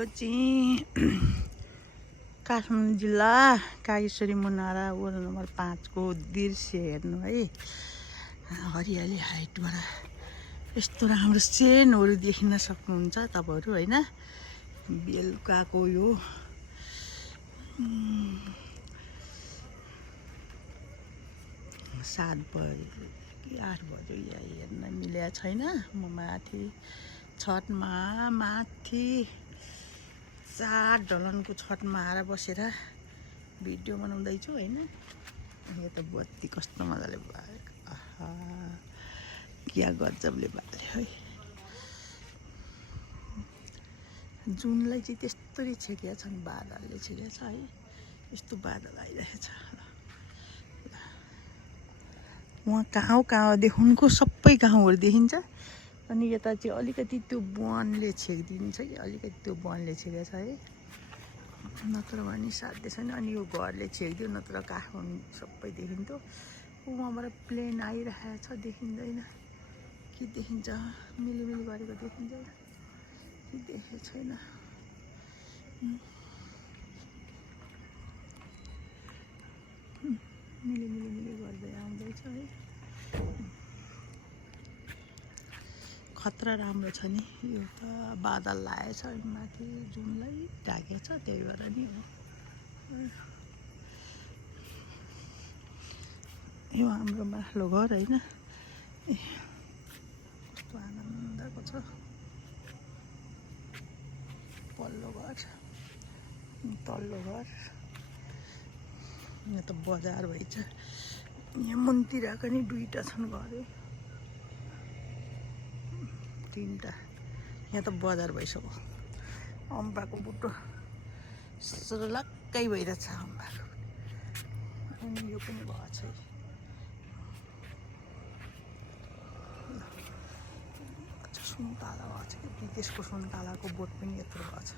यो चाहिँ काठमाडौँ जिल्ला कागेश्वरी मुनारा वडा नम्बर 5 को दृश्य हेर्नु है। हरियाली हाइटबाट यस्तो राम्रो सेनहरू देखिन सक्नुहुन्छ तपाईहरु हैन। बेलुकाको यो 7 बजे कि 8 बजे या हेर्न मिलेको छैन। म माथि छतमा माथि 4 ढलनको छतमा आएर बसेर भिडियो बनाउँदैछु हैन। यो त बत्ती कस्तो मजाले बालेको, आहा क्या गजबले बाल्यो है। जुनलाई चाहिँ त्यस्तरी छेकेका छन्, बादलले छेकेको छ है। यस्तो बादल आइरहेछ। वहाँ कहाँ देखुनको सबै गाउँहरू देखिन्छ। अनि यता चाहिँ अलिकति त्यो वनले छेकिदिन्छ कि अलिकति त्यो वनले छेकेको छ है। नत्र भने साध्य छैन। अनि यो घरले छेकिदियो नत्र काठमाडौँ सबै देखिन्थ्यो। वहाँबाट प्लेन आइरहेको छ, देखिँदैन कि देखिन्छ, मिलिमिली गरेको देखिँदैन कि देखेको छैन। मिलिमिली गर्दै आउँदैछ है। खतरा राम्रो छ नि। यो त बादल लागेछ माथि जुनलाई ढाकेछ, त्यही भएर नि हो। यो हाम्रो माथिल्लो घर हैन। कस्तो आनन्दको छ। पल्लो घर, तल्लो घर। यहाँ त बजार भइछ। यहाँ मुनतिर पनि 2टा छन् घर, 3टा। यहाँ त बजार भइसक्यो। अम्बाको बुट्टो सरलक्कै भइरहेछ अम्बाको। अनि यो पनि भएको छ। सुन्तला भएको छ कि विदेशको सुन्तलाको बोट पनि यत्रो भएको छ।